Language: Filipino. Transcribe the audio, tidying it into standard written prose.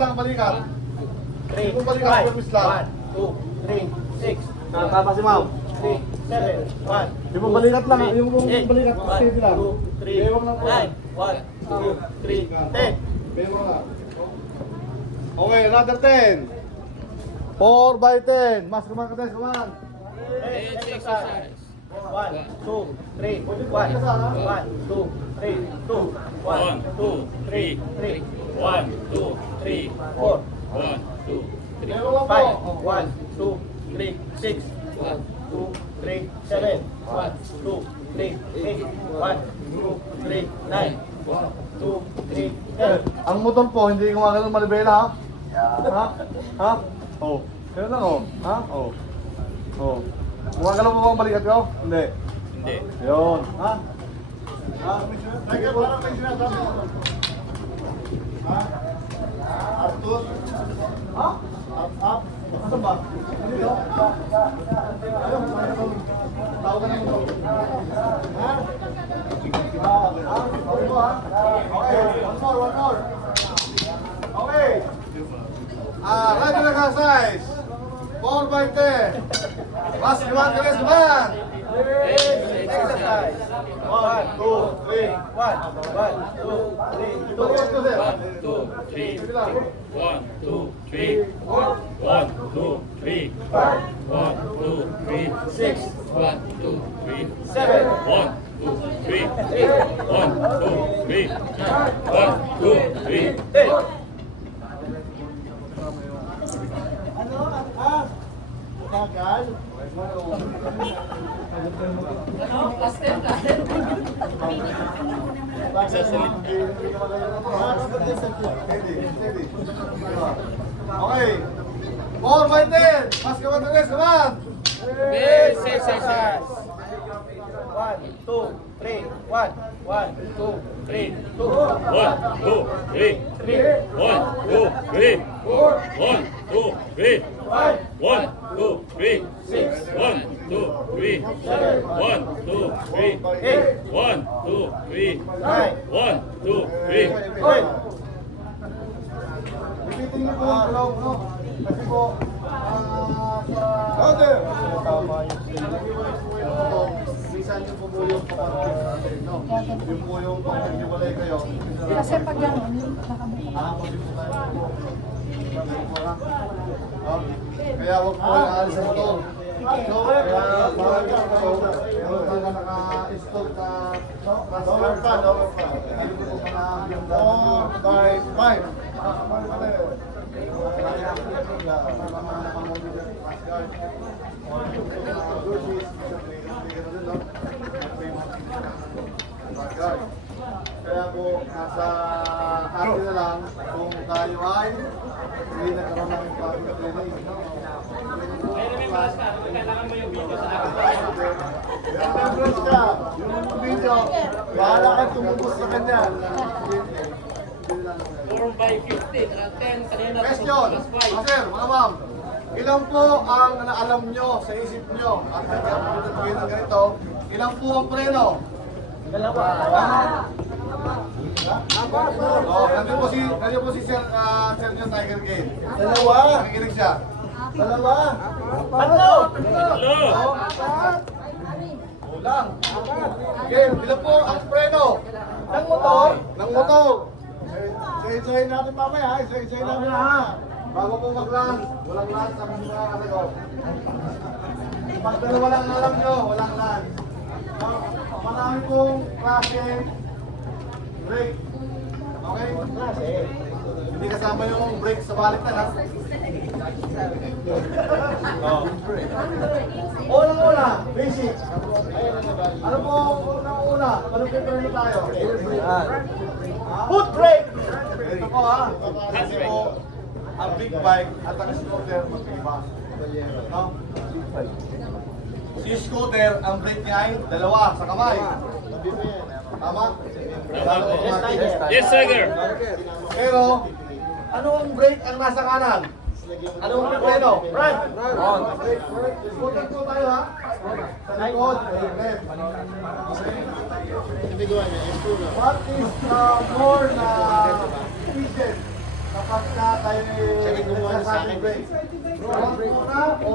lang, balikat. 3, Yung balikat, 5, permis lang. 1, 2, 3, 6, Tama si Ma'am. 3, 7, 1, Yung balikat lang, yung balikat, 1, steady lang. 2, 3, 9, 1, 2, 3, 10. Bemo na. Okay, another 10. 4 by 10. Mas kumang ka 10, kumang. Exercise. 1, 2, 3, 1, 1, 2, 3, 2, 1, 2, 3, 3, 1, 2, 3, 4, 1, 2, 3, 5, 1, 2, 3, 6, 1, 2, 3, 7, 1, 2, 3, 8, 1, 2, 3, 9, 1, 2, 3, 10. Ang motor po, hindi gumagano ng malibela, ha? Ha? Ha? Oh. Kaya lang, oh. Ha? Oh. Oh. Gumagano po ba ang balikat ko? Hindi. Hindi. Yun. Ha? Ha? Teka, parang may sinasabi ko. Ha? Arthur? Ha? Up? Ano ba? Ano? Tawag ka naman. Ha? Okay po, ha? Okay. One more. Okay. Ready na ka size. 4 by 10. Mas liwan ka rin man. Exercise. 1, 2, 3, 1, 2, 3, 2, 1, 2, 3, 1, 2, 3, 1, 2, 3, 1, 2, 3, 6, 1, 2, 3, 7, 1, 2, 3, 1, 2, 3, 1, 2, 3. 8. Tagal. Okay. 4 by 10. Mas kawan tulis, kawan. Base exercise. 1, 2, 3, 1, 1, 2, 3, 2, 1, 2, 3, 1, 2, 3, 1, 2, 3, 1, 2, 3, 1, 2, 3, 1, 2, 3, 1, 2, 3, 1, 2, 3. 8. Repeating niyo po ang flow, no? Kasi po, Order! Tama yung minsan yung po yung kapatid natin, no? Yung po yung pag-iwalay kayo. Kasi pag yan, nakamukha. Ako din po tayo po. Kaya huwag po yung alis sa motor. Kaya marami po kayo. Meron ka naka-install na lower pa. Hindi po pa na 4 by 5. Kaya po, nasa atin na lang kung tayo ay hindi nagkaroon ng public training. Kailangan mo yung video sa akin. Members ka, yung video, bahala ka tumubos sa kanya. Puro by 15, 10, kanina. Question, sir, mga ma'am, ilan po ang naalam nyo sa isip nyo at nagkakaroon ng ganito, ilan po ang preno? Dalawa. Oh, nandiyo po si Sir Sergio Tiger Gate. Dalawa. Nakikinig siya. Dalawa. Tatlo. Hello! Ulang. Game, ilan po ang preno? Ng motor. Ng motor. Isa-isahin natin mamaya, isa-isahin natin ha. Bago po mag-land, walang land sa mga kasagaw. Pag dalawa lang alam nyo, walang land. Marami pong klase brake. Okay? Hindi kasama yung brake sa baliktad ha. Oh. Unang-una, basic. Ano po unang-una? Ano po yung tayo? Foot brake. Ito po ha. Kasi po, ang big bike at ang scooter magkaiba. No? Si scooter, ang brake niya ay dalawa sa kamay. Tama? Yes, Tiger! Pero, ano ang brake ang nasa kanan? Ano ang preno? Right! On. Scooter po tayo ha? Sa likod, left. What is more na efficient kapag ka tayo may Siya rin gumawa sa akin. break. Front muna o